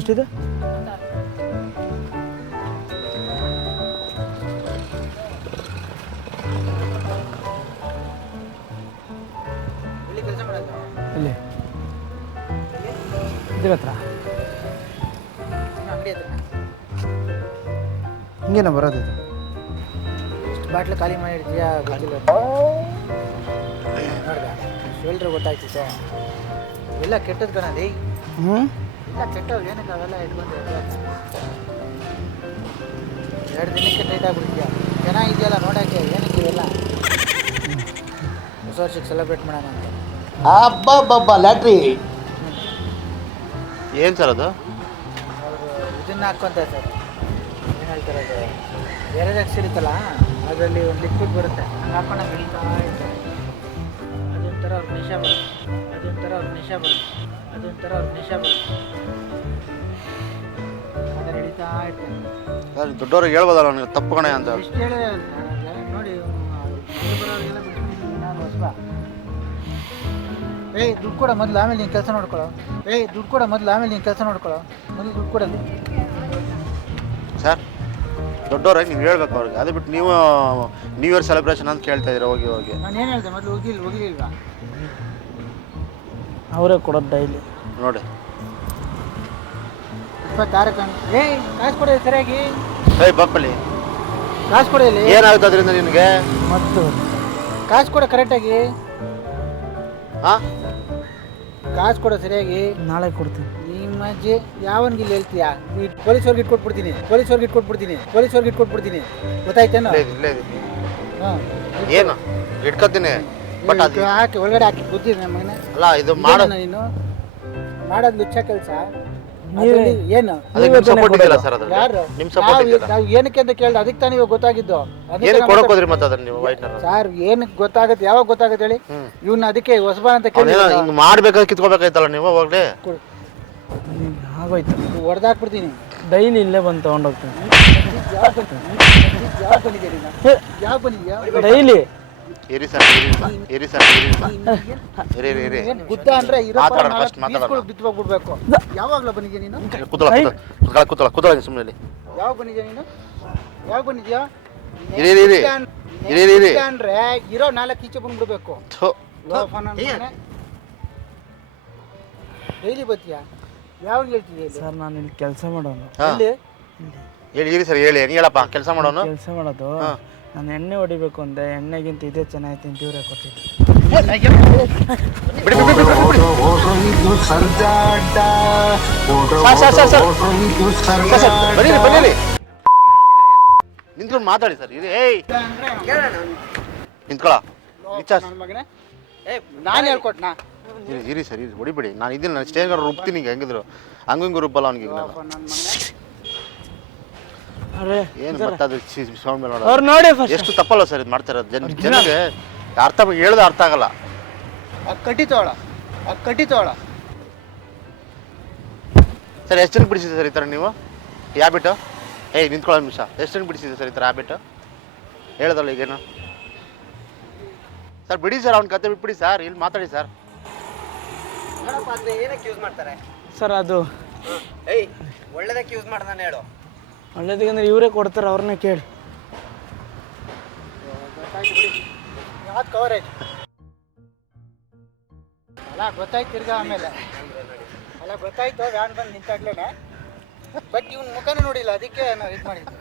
ಎಷ್ಟಿದೆ? ಇಲ್ಲಿ ಇದ್ರ ಹತ್ರ ಹಿಂಗೇನ ಬರೋದು ಇದು? ಎಷ್ಟು ಬಾಟ್ಲು ಖಾಲಿ ಮಾಡಿರ್ತೀಯಾ ಗೊತ್ತಿಲ್ಲ. ನೋಡ್ದ ಶೋಲ್ಡ್ರ್ ಗೊತ್ತಾಯ್ತಿದೆ. ಎಲ್ಲ ಕೆಟ್ಟದ್ದು ಕಣದಿ. ಇಲ್ಲ ಕೆಟ್ಟವು ಏನಕ್ಕೆ ಅವೆಲ್ಲ ಇಟ್ಕೊಂಡು 2 ದಿನಕ್ಕೆ ಟೈಟ್ ಆಗ್ಬಿಡ್ತೀಯ. ಚೆನ್ನಾಗಿದೆಯಲ್ಲ ನೋಡೋಕ್ಕೆ, ಏನಕ್ಕೆ ಇವೆಲ್ಲ? ಹೊಸ ವರ್ಷಕ್ಕೆ ಸೆಲೆಬ್ರೇಟ್ ಮಾಡೋಣ ಅಂತ. ಅಬ್ಬಬ್ಬಬ್ಬ ಲ್ಯಾಟ್ರಿ ಏನು ಸರ್ ಅದು? ಅವರು ಇದನ್ನು ಹಾಕ್ಕೊಂತಾರೆ ಸರ್, ಏನು ಹೇಳ್ತಾರೆ ಅದು, ಬೇರೆ ಸಿಗುತ್ತಲ್ಲ ಅದರಲ್ಲಿ ಒಂದು ಲಿಕ್ವಿಡ್ ಬರುತ್ತೆ, ಹಂಗೆ ಹಾಕೊಂಡು ಹಿಡಿತಾ ಇರ್ತಾರೆ. ಅದೊಂಥರ ಅವ್ರ ನಿಶಾ ಬರುತ್ತೆ, ಅದೊಂಥರ ಅವ್ರ ನಿಶಾ ಬರುತ್ತೆ, ಅದನ್ನು ಹಿಡಿತಾ ಇರ್ತಾರೆ. ಸರ್ ದೊಡ್ಡವ್ರಿಗೆ ಹೇಳ್ಬೋದಲ್ಲ ನನಗೆ ತಪ್ಪು ಕಣೆ ಅಂತ. ಎಷ್ಟು ಹೇಳಿದೆ ನೋಡಿ, ಬರೋರಿಗೆಲ್ಲ ಬಿಟ್ಟು ನಾನು ಹೊಸಬ. ದುಡ್ಡು ಕೊಡ ಮೊದಲು, ಆಮೇಲೆ ನೀನು ಕೆಲಸ ನೋಡ್ಕೊಳ್ಳೋ. ದುಡ್ಡು ಕೊಡ ಮೊದಲು, ಆಮೇಲೆ ನೀನು ಕೆಲಸ ನೋಡ್ಕೊಳ್ಳೋ. ಮೊದಲು ದುಡ್ಡು ಕೊಡಲಿ ಸರ್. ದೊಡ್ಡವ್ರಾಗಿ ನೀವು ಹೇಳ್ಬೇಕು ಅವ್ರಿಗೆ. ಅದು ಬಿಟ್ಟು ನೀವು ನ್ಯೂ ಇಯರ್ ಸೆಲೆಬ್ರೇಷನ್ ಅಂತ ಕೇಳ್ತಾ ಇದ್ದೀರಾ. ಹೋಗಿ ನಾನು ಏನು ಹೇಳಿದೆ ಮೊದಲು? ಹೋಗಿಲ್ವಾ? ಅವರೇ ಕೊಡೋದು ಡೈಲಿ ನೋಡಿ. 26 ಕಾಸು ಕೊಡಿ ಸರಿಯಾಗಿ. ಬಪ್ಪಲಿ ಕಾಸು ಕೊಡಿ. ಏನಾಗುತ್ತೆ ಅದರಿಂದ ನಿನಗೆ? ಮತ್ತು ಕಾಸು ಕೊಡ ಕರೆಕ್ಟಾಗಿ. ಹಾಂ, ಕಾಸು ಕೊಡ ಸರಿಯಾಗಿ. ನಾಳೆ ಕೊಡ್ತೀನಿ. ನಿಮ್ಮ ಅಜ್ಜಿ ಯಾವನ್ಗೆ ಇಲ್ಲಿ ಹೇಳ್ತೀಯಾ? ಪೊಲೀಸವ್ರಿಗೆ ಇಟ್ಕೊಟ್ಬಿಡ್ತೀನಿ. ಗೊತ್ತಾಯ್ತೇನೋ? ಹಾಂ, ಏನು ಇಟ್ಕೊತೀನಿ. ಬಟ್ ಅದು ಹಾಕಿ ಒಳಗಡೆ ಹಾಕಿ ಬುದ್ಧಿ ನಮ್ಮ ಮನೆ ಅಲ್ಲ, ಇದು ಮಾಡೋದು ನೀನು ಮಾಡೋದು ಲುಚ್ಚ ಕೆಲಸ. ಏನು ಸಪೋರ್ಟ್ ಇದೆಯಲ್ಲ ಸರ್? ಅದ್ರಲ್ಲಿ ಯಾರು ನಿಮ್ಮ ಸಪೋರ್ಟ್ ಇದೆಯಲ್ಲ? ನಾವು ಏನಕ್ಕೆ ಅಂತ ಕೇಳಿದೆ, ಅದಕ್ಕೆ ತಾನೇ ಇವಾಗ ಗೊತ್ತಾಗಿದ್ದು. ಏನಕ್ಕೆ ಕೊಡಕ್ಕೆ ಹೋದ್ರಿ ಮತ್ತೆ ಅದನ್ನ ನೀವು ವೈಟ್ನರ್? ಸರ್ ಏನಕ್ಕೆ ಗೊತ್ತಾಗುತ್ತೆ, ಯಾವಾಗ ಗೊತ್ತಾಗುತ್ತೆ ಹೇಳಿ? ಇವ್ನ ಅದಕ್ಕೆ ಹೊಸಬ ಅಂತ ಕೇಳಿ ಹಿಂಗೆ ಮಾಡ್ಬೇಕಾದ್ರೆ ಕಿತ್ಕೋಬೇಕಾಯ್ತಲ್ಲ ನೀವು ಅವಾಗಲೇ. ಆಗೋಯ್ತು, ಹೊಡೆದಾಕ್ಬಿಡ್ತೀನಿ. ಡೈಲಿ ಇಲ್ಲೇ ಬಂದು ತೊಗೊಂಡೋಗ್ತೀನಿ. ಯಾವ ಬಂದಿದ್ಯಾ ಡೈಲಿ? ಇರಿ ಸರ್. ಗುದ್ದ ಅಂದ್ರೆ ಬಿತ್ಬೋಗ್ಬಿಡ್ಬೇಕು. ಯಾವಾಗ್ಲೂ ಬಂದಿದ್ಯಾ ನೀನು? ಕೂತಳ ಸುಮ್ಮನೆ. ಯಾವಾಗ ಬಂದಿದ್ಯಾ ನೀನು? ಯಾವಾಗ ಬಂದಿದ್ಯಾ? ಇರಿ ಅಂದ್ರೆ ಇರೋ 4 ಈಚೆ ಬಂದ್ಬಿಡ್ಬೇಕು. ಡೈಲಿ ಬರ್ತೀಯಾ? ಯಾವಾಗ ಹೇಳ್ತಿದ್ಯಾ? ಸರ್ ನಾನು ಇಲ್ಲಿ ಕೆಲಸ ಮಾಡೋನು. ಹೇಳಿ ಸರ್, ಹೇಳಿ ಹೇಳಪ್ಪ. ಕೆಲಸ ಮಾಡೋನು? ಕೆಲಸ ಮಾಡೋದು. ನಾನು ಎಣ್ಣೆ ಹೊಡಿಬೇಕು ಅಂದೆ, ಎಣ್ಣೆಗಿಂತ ಇದೇ ಚೆನ್ನಾಗಿತ್ತು ಅಂತ ಇವ್ರೆ ಕೊಟ್ಟಿದ್ದು. ನಿಂತ್ಕೊಂಡು ಮಾತಾಡಿ ಸರ್. ನಿಂತ್ಕೊಳ. ನಾನು ಹೇಳ್ಕೊಟ್ನಾ? ಇರಿ ಸರ್, ಹೊಡಿಬೇಡಿ. ನಾನು ಇದೀನಿ, ನಾನು ಸ್ಟೇಜ್ ರುಬ್ತೀನಿ. ಈಗ ಹೆಂಗಿದ್ರು ಹಂಗೆ ರುಬ್ಬಲ್ಲ ಅವ್ನಿಗೆ. ಏನು ಮತ್ತದು ಸೌಂಡ್ ಮೇಲೆ ಅವ್ರು ನೋಡಿ ಎಷ್ಟು ತಪ್ಪಲ್ಲ ಸರ್ ಇದು ಮಾಡ್ತಾ ಇರೋದು. ಜನಕ್ಕೆ ಅರ್ಥ ಹೇಳ್ದೆ ಅರ್ಥ ಆಗಲ್ಲ. ಕಟ್ಟಿತೋಳ ಸರ್. ಎಷ್ಟು ಜನಕ್ಕೆ ಬಿಡಿಸಿದೆ ಸರ್ ಈ ಥರ ನೀವು ಹ್ಯಾಬಿಟ್ಟು? ನಿಂತ್ಕೊಳ್ಳೋ ನಿಮಿಷ. ಎಷ್ಟು ಜನಕ್ಕೆ ಬಿಡಿಸಿದೆ ಸರ್ ಈ ಥರ ಹ್ಯಾಬಿಟ್ಟು? ಹೇಳ್ದಲ್ಲ ಈಗೇನು ಸರ್? ಬಿಡಿ ಸರ್, ಅವ್ನ ಕತೆ ಬಿಟ್ಬಿಡಿ ಸರ್. ಇಲ್ಲಿ ಮಾತಾಡಿ ಸರ್. ಏನಕ್ಕೆ ಯೂಸ್ ಮಾಡ್ತಾರೆ ಸರ್? ಅದು ಒಳ್ಳೇದಕ್ಕೆ ಯೂಸ್ ಮಾಡ್ದಾನೆ ಹೇಳು. ಒಳ್ಳೇದಕ್ಕೆ ಇವರೇ ಕೊಡ್ತಾರೆ, ಅವ್ರನ್ನೇ ಕೇಳಿ. ಯಾವ್ದು ಕವರ್ ಆಯ್ತು ಅಲ್ಲ? ಗೊತ್ತಾಯ್ತು ತಿರ್ಗಾ ಆಮೇಲೆ ಅಲ್ಲ ಗೊತ್ತಾಯ್ತು. ವ್ಯಾನ್ ಬಂದು ನಿಂತಾಗ್ಲೇನೆ. ಬಟ್ ಇವ್ನ ಮುಖನೂ ನೋಡಿಲ್ಲ, ಅದಕ್ಕೆ ನಾವು ಇದು ಮಾಡಿದ್ವಿ.